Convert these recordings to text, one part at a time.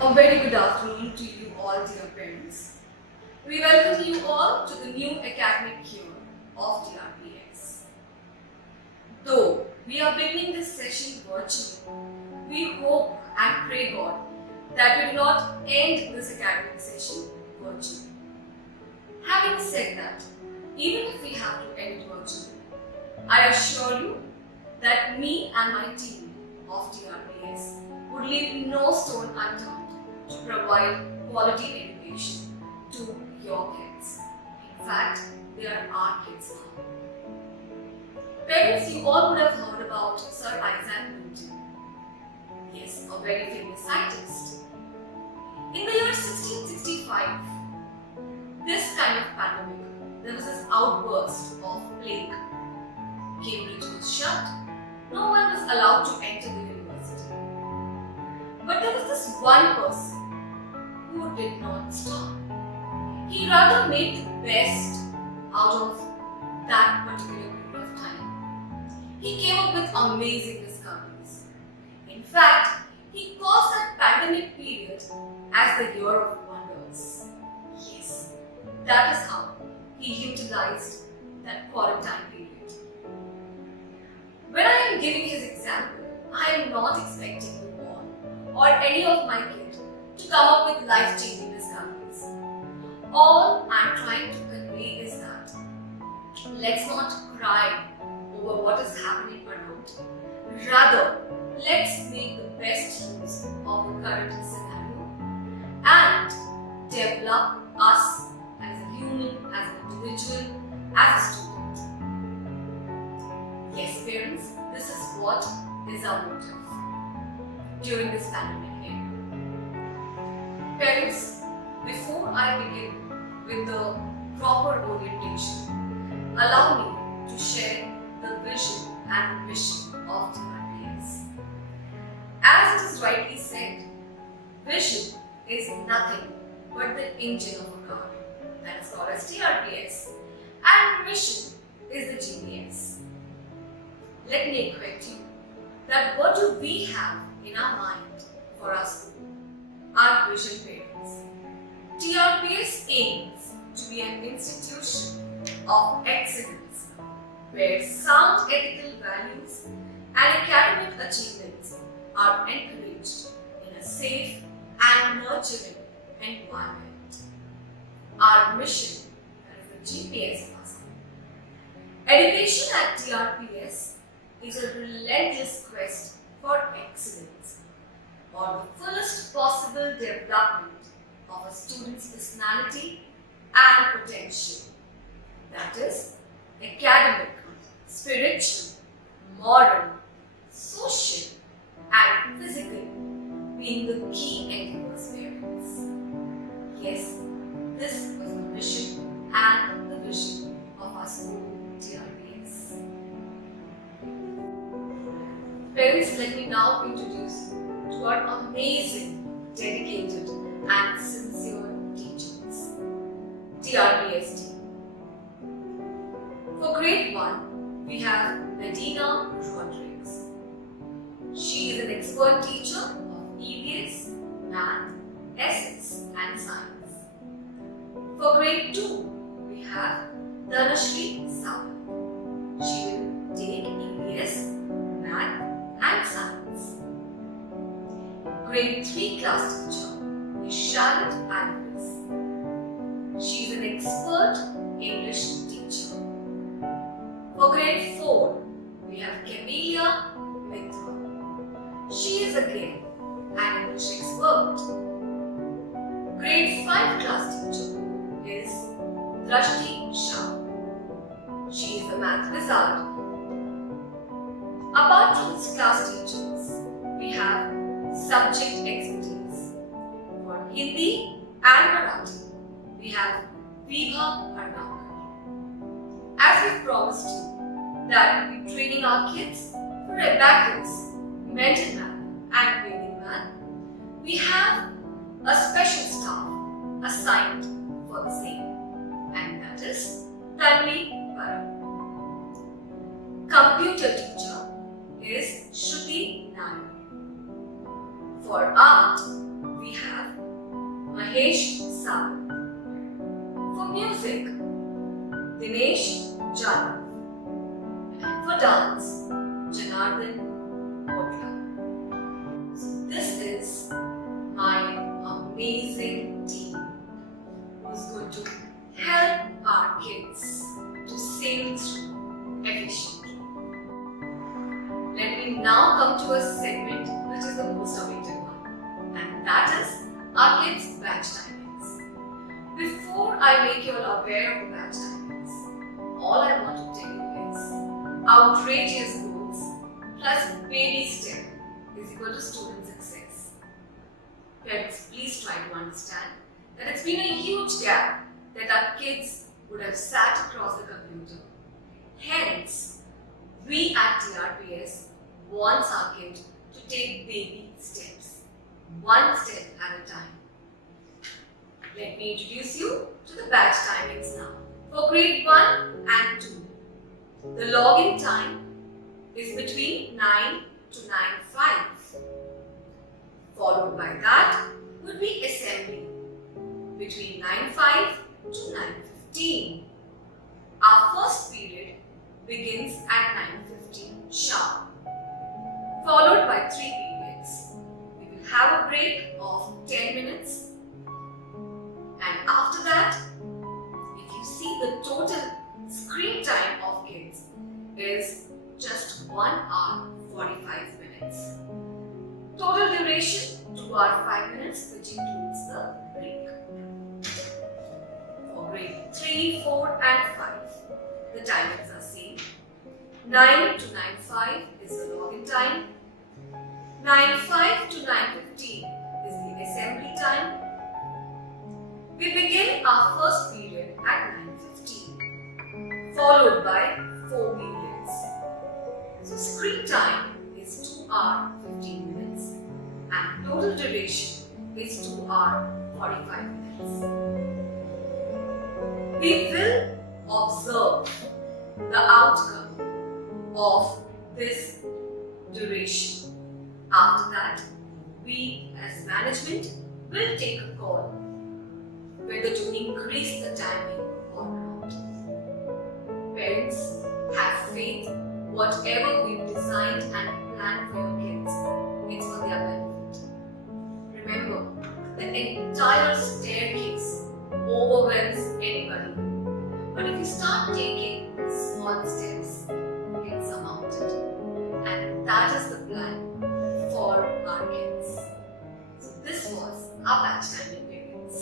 A very good afternoon to you all, dear parents. We welcome you all to the new academic year of TRPS. Though we are beginning this session virtually, we hope and pray God that we do not end this academic session virtually. Having said that, even if we have to end it virtually, I assure you that me and my team of TRPS would leave no stone unturned to provide quality education to your kids. In fact, they are our kids now. Parents, you all would have heard about Sir Isaac Newton. Yes, a very famous scientist. In the year 1665, this kind of pandemic, there was this outburst of plague. Cambridge was shut. No one was allowed to enter the university. But there was this one person who did not stop. He rather made the best out of that particular period of time. He came up with amazing discoveries. In fact, he calls that pandemic period as the year of wonders. Yes, that is how he utilized that quarantine period. When I am giving his example, I am not expecting you all or any of my kids to come up with life-changing discoveries. All I am trying to convey is that let's not cry over what is happening around. Rather, let's make the best use of the current scenario and develop us as a human, as an individual, as a student. Yes, parents, this is what is our motive during this pandemic year. Parents, before I begin with the proper orientation, allow me to share the vision and mission of TRPS. As it is rightly said, vision is nothing but the engine of a car, that is called as TRPS, and mission is the GPS. Let me acquaint you that what do we have in our mind for our school? Our vision parents. TRPS aims to be an institution of excellence where sound ethical values and academic achievements are encouraged in a safe and nurturing environment. Our mission, that is the GPS of our school. Education at TRPS is a relentless quest for excellence or the fullest possible development of a student's personality and potential. That is, academic, spiritual, moral, social, and physical being the key endeavors, parents. Yes, this was the mission and the vision of our school, TRPS. Parents, let me now introduce to our amazing, dedicated, and sincere teachers, TRPS team. For grade 1, we have Medina Rodriguez. She is an expert teacher of EVS, Math, SS, and Science. For grade 2, we have Dhanashri Sawant. She will take EVS, Math, and Science. Grade 3 class teacher is Charlotte Alvarez. She is an expert English teacher. For grade 4, we have Camelia Mitra. She is again an English expert. Grade 5 class teacher is Drashti Shah. She is a math wizard. Apart from these class teachers, we have subject expertise. For Hindi and Marathi, we have Vibha Bharnakar. As we promised you that we'll be training our kids for abacus, mental math, and Vedic math, we have a special staff assigned for the same, and that is Tanvi Param. Computer teacher is Shruti Nair. For art, we have Sagar. For music, Dinesh Jadhav. And for dance, Janardhan Kotla. So this is my amazing team who's going to help our kids to sail through efficiently. Let me now come to a segment which is the most awaited one, and that is our kids' batch timings. Before I make you all aware of the batch timings, all I want to tell you is outrageous goals plus baby step is equal to student success. Parents, please try to understand that it's been a huge gap that our kids would have sat across the computer. Hence, we at TRPS wants our kid to take baby steps, one step at a time. Let me introduce you to the batch timings now. For grade 1 and 2, the login time is between 9 to 9:05. Followed by that would be assembly between 9:05 to 9:15. Our first period begins at 9:15 sharp, followed by 3 periods. We will have a break of 10 minutes, and after that, if you see the total screen time of kids is just 1 hour 45 minutes. Total duration 2 hours 5 minutes, which includes the break. For grade 3, 4 and 5, the timings are same. 9 to 9:05 is the login time. 9:05 to 9:15 is the assembly time. We begin our first period at 9:15, followed by 4 periods. So screen time is 2 hours 15 minutes and total duration is 2 hours 45 minutes. We will observe the outcome of this duration. After that, we as management will take a call whether to increase the timing or not. Parents, have faith. Whatever we've designed and planned for your kids, it's for their benefit. Remember, the entire staircase overwhelms anybody. But if you start taking small steps, you can surmount it. And that is the plan for our kids. So this was our batch timing parents.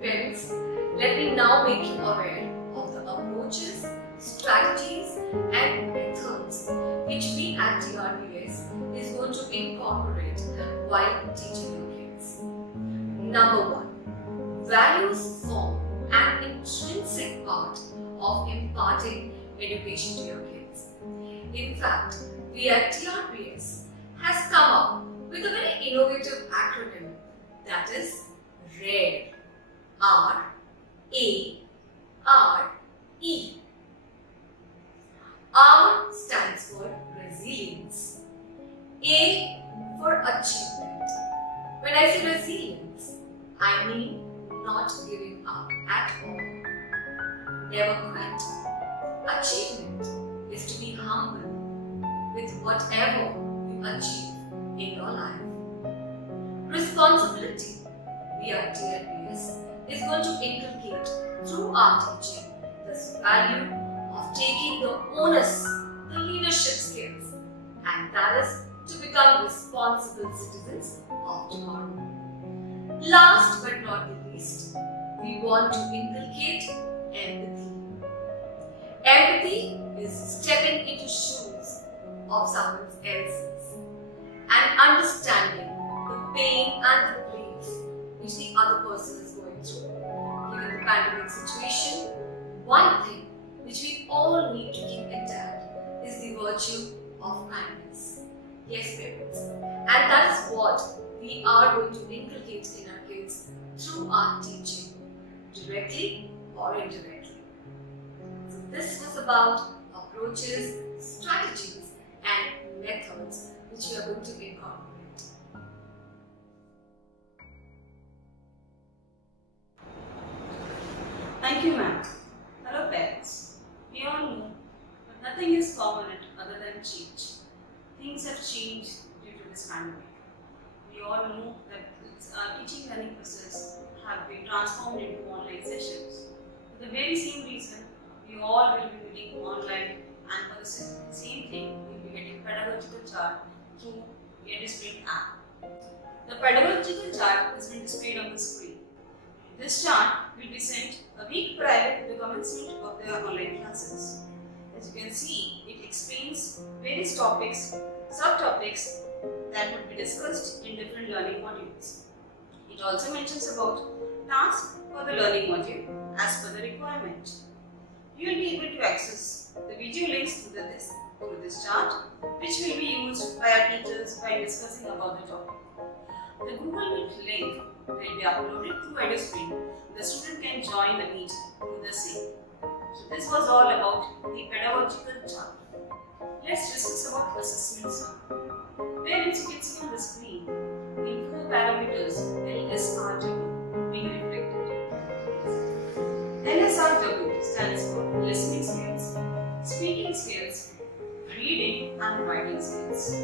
Parents, let me now make you aware of the approaches, strategies and methods which we at TRPS is going to incorporate while teaching your kids. Number 1, values form an intrinsic part of imparting education to your kids. In fact, we at TRPS has come up with a very innovative acronym, that is RARE. R-A-R-E. R stands for resilience. A for achievement. When I say resilience, I mean not giving up at all. Never quit. Achievement is to be humble with whatever you achieve in your life. Responsibility, we at TRPS is going to inculcate through our teaching this value of taking the onus, the leadership skills, and that is to become responsible citizens of tomorrow. Last but not the least, we want to inculcate empathy. Empathy is stepping into shoes of someone else's and understanding the pain and the grief which the other person is going through. Given the pandemic situation, one thing which we all need to keep intact is the virtue of kindness. Yes, parents. And that is what we are going to inculcate in our kids through our teaching, directly or indirectly. So this was about approaches, strategies and methods which we are going to incorporate. Thank you, ma'am. Hello, parents. We all know that nothing is permanent other than change. Things have changed due to this pandemic. We all know that our teaching learning process have been transformed into online sessions. For the very same reason, we all will be meeting online, and for the same thing, we will be getting pedagogical chart through Edisprint app. The pedagogical chart has been displayed on the screen. This chart will be sent a week prior to the commencement of their online classes. As you can see, it explains various topics, subtopics that would be discussed in different learning modules. It also mentions about tasks for the learning module as per the requirement. You will be able to access the video links through this chart, which will be used by our teachers while discussing about the topic. The Google Meet link will be uploaded through Edisprint. The student can join the meet through the same. So this was all about the pedagogical chart. Let's discuss about assessments now. Parents, you can see on the screen the 4 parameters LSRW being reflected. LSRW stands for listening skills, speaking skills, reading and writing skills.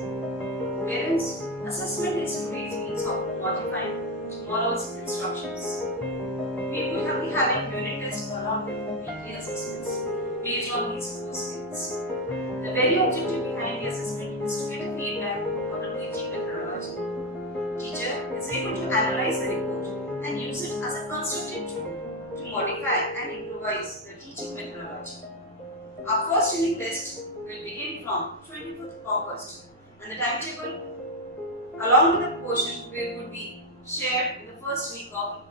Parents, assessment is today's means of modifying tomorrow's instructions. We will be having unit tests along with weekly assessments based on these 4 skills. The very objective behind the assessment is to get feedback on the teaching methodology. Teacher is able to analyze the report and use it as a constructive tool to modify and improvise the teaching methodology. Our first unit test will begin from 24th August, and the timetable along with the portion would be shared in the first week of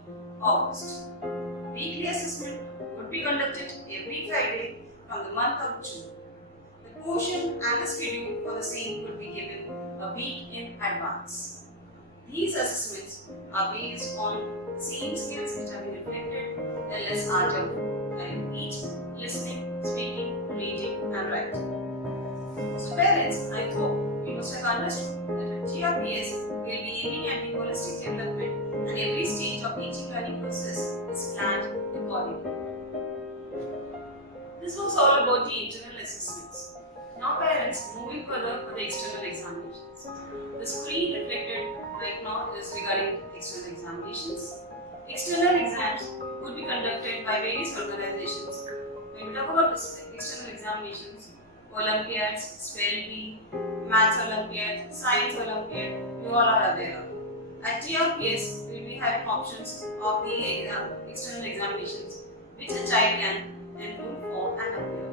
August. Weekly assessment would be conducted every Friday from the month of June. The portion and the schedule for the same would be given a week in advance. These assessments are based on the same skills which have been reflected LSRW, and repeat, listening, speaking, reading and writing. So parents, I hope you must have understood that GRPS will be aiming at the holistic development, and every stage of teaching learning process is planned accordingly. This was all about the internal assessments. Now parents, moving further for the external examinations. The screen reflected right now is regarding external examinations. External exams would be conducted by various organizations. When we talk about external examinations, Olympiads, Spell Bee, Maths Olympiad, Science Olympiad, you all are aware of. At TRPS, we will be having options of the external examinations which a child can enroll for and appear.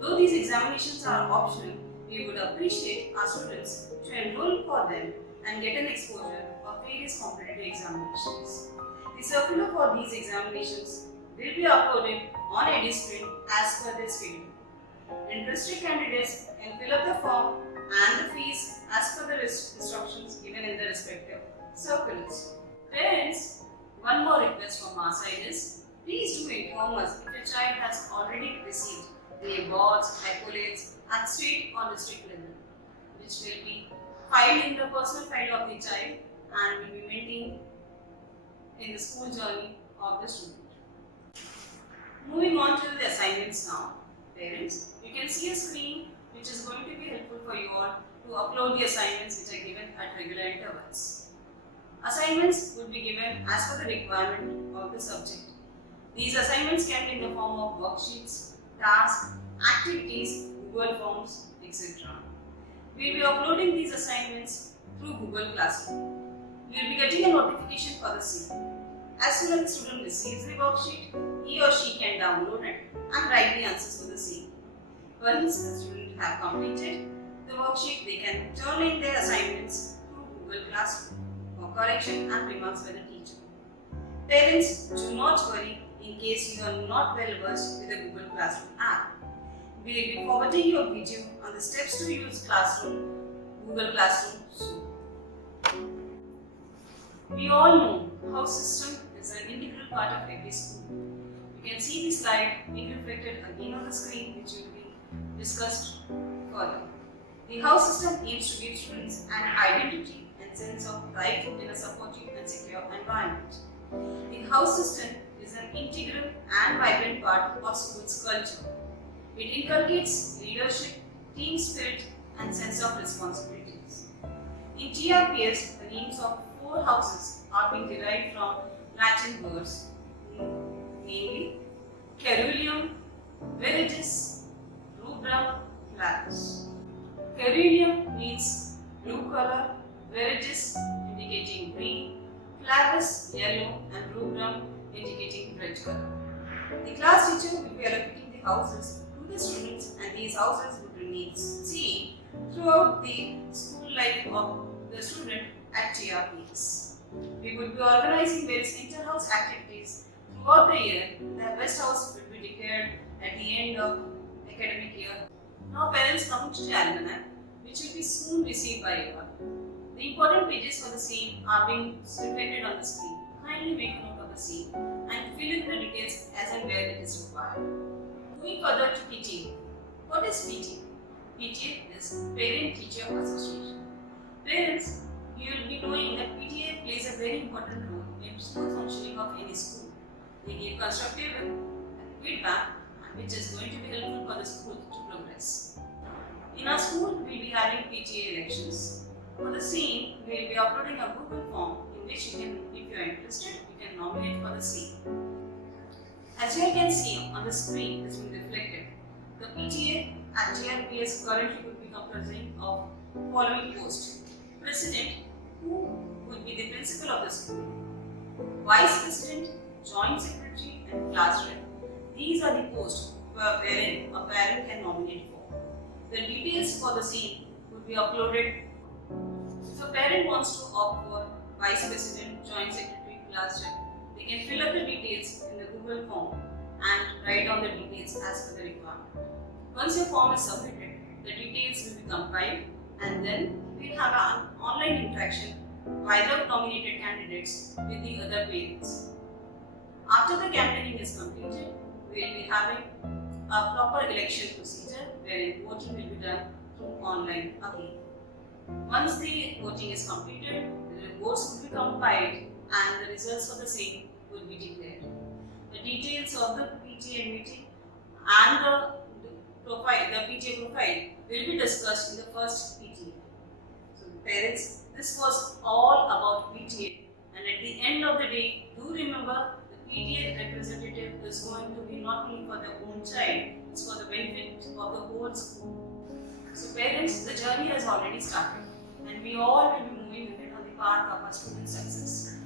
Though these examinations are optional, we would appreciate our students to enroll for them and get an exposure of various competitive examinations. The circular for these examinations will be uploaded on Edisprint as per their schedule. Interested candidates can fill up the form and the fees as per the instructions given in the respective circulars. Parents, one more request from our side is, please do inform us if your child has already received the awards, accolades at state or district level, which will be filed in the personal file of the child and will be maintained in the school journey of the student. Moving on to the assignments now. Parents, you can see a screen which is going to be helpful for you all to upload the assignments which are given at regular intervals. Assignments would be given as per the requirement of the subject. These assignments can be in the form of worksheets, tasks, activities, Google Forms, etc. We will be uploading these assignments through Google Classroom. You will be getting a notification for the same. As soon as the student receives the worksheet, he or she can download it and write the answers for the same. Once the student have completed the worksheet, they can turn in their assignments through Google Classroom for correction and remarks by the teacher. Parents, do not worry in case you are not well versed with the Google Classroom app. We will be forwarding you a video on the steps to use Google Classroom soon. We all know how system is an integral part of every school. You can see the slide being reflected again on the screen, which will be discussed further. The house system aims to give students an identity and sense of pride in a supportive and secure environment. The house system is an integral and vibrant part of school's culture. It inculcates leadership, team spirit, and sense of responsibilities. In TRPS, the names of four houses are being derived from Latin words, namely Caeruleum, Viridis, Rubrum, Flavus. Caeruleum means blue color, Viridis indicating green, Flavus yellow, and Rubrum indicating red color. The class teacher will be allocating the houses to the students, and these houses would remain seen throughout the school life of the student at TRPS. We would be organizing various inter-house activities throughout the year. The best house will be declared at the end of academic year. Now parents come to the almanac, which will be soon received by you. The important pages for the same are being reflected on the screen. Kindly make a note of the same and fill in the details as and where it is required. Moving further to PTA. What is PTA? PTA is Parent Teacher Association. Parents, you will be knowing that PTA plays a very important role in smooth functioning of any school. They give constructive feedback, which is going to be helpful for the school to progress. In our school, we will be having PTA elections. For the same, we will be uploading a Google form in which you can, if you are interested, you can nominate for the same. As you can see on the screen, this will be reflected. The PTA at TRPS currently would be comprising of following posts: President, who would be the principal of the school; Vice President, Joint Secretary, and Class Rep. These are the posts wherein a parent can nominate for. The details for the same would be uploaded. If a parent wants to opt for Vice President, Joint Secretary, Class Rep, they can fill up the details in the Google form and write down the details as per the requirement. Once your form is submitted, the details will be compiled, and then we'll have an online interaction by the nominated candidates with the other parents. After the campaigning is completed, we'll be having a proper election procedure wherein voting will be done through online again. Once the voting is completed, the votes will be compiled and the results for the same will be declared. The details of the PTA meeting and the PTA profile will be discussed in the first PTA. So parents, this was all about PTA, and at the end of the day, do remember the PTA representative is going to be not only for their own child, it's for the benefit of the whole school. So parents, the journey has already started, and we all will be moving ahead on the path of our student success.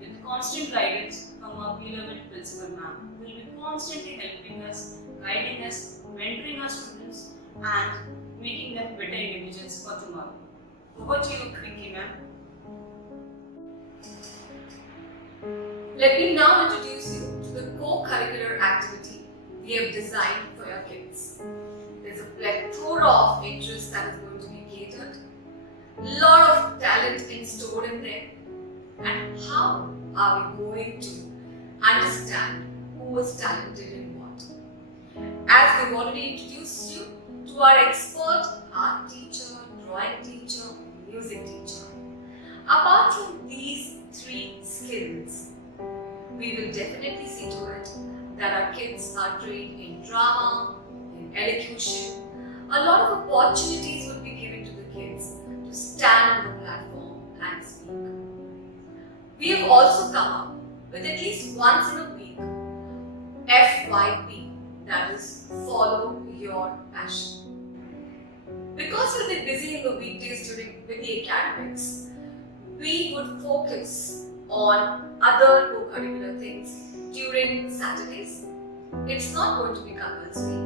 With constant guidance from our beloved principal ma'am, who will be constantly helping us, guiding us, mentoring our students, and making them better individuals for tomorrow. Over to you, Krinky ma'am. Let me now introduce you to the co-curricular activity we have designed for your kids. There's a plethora of interests that is going to be catered, lot of talent stored in there, and how are we going to understand who is talented in what? As we've already introduced you to our expert art teacher, drawing teacher, music teacher. Apart from these three skills, we will definitely see to it that our kids are trained in drama, in elocution. A lot of opportunities will be given to the kids to stand on the platform and speak. We have also come up with at least once in a week FYP, that is Follow Your Passion. Because we'll be busy in the weekdays with the academics, we would focus on other co-curricular things during Saturdays. It's not going to be compulsory,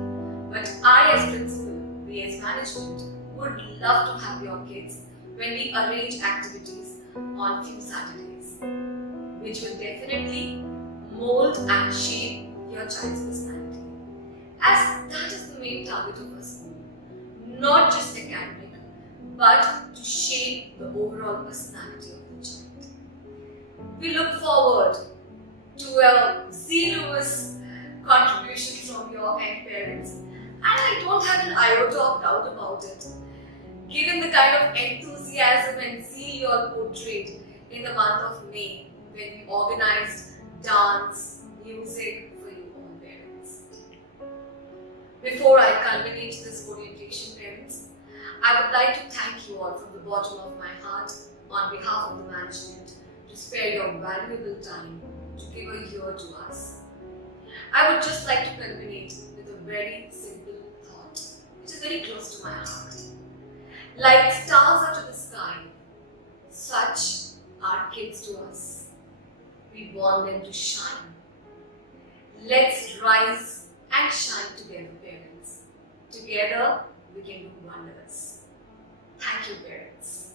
but I as principal, we as management would love to have your kids when we arrange activities on few Saturdays, which will definitely mold and shape your child's personality. As that is the main target of our school, not just academic, but to shape the overall personality of the child. We look forward to a zealous contribution from your end parents, and I don't have an iota of doubt about it, given the kind of enthusiasm and zeal you all portrayed in the month of May when we organized dance, music for you all parents. Before I culminate this orientation, parents, I would like to thank you all from the bottom of my heart on behalf of the management to spare your valuable time to give a year to us. I would just like to culminate with a very simple thought, which is very close to my heart. Like stars are to the sky, such are kids to us. We want them to shine. Let's rise and shine together, parents. Together, we can do wonders. Thank you, parents.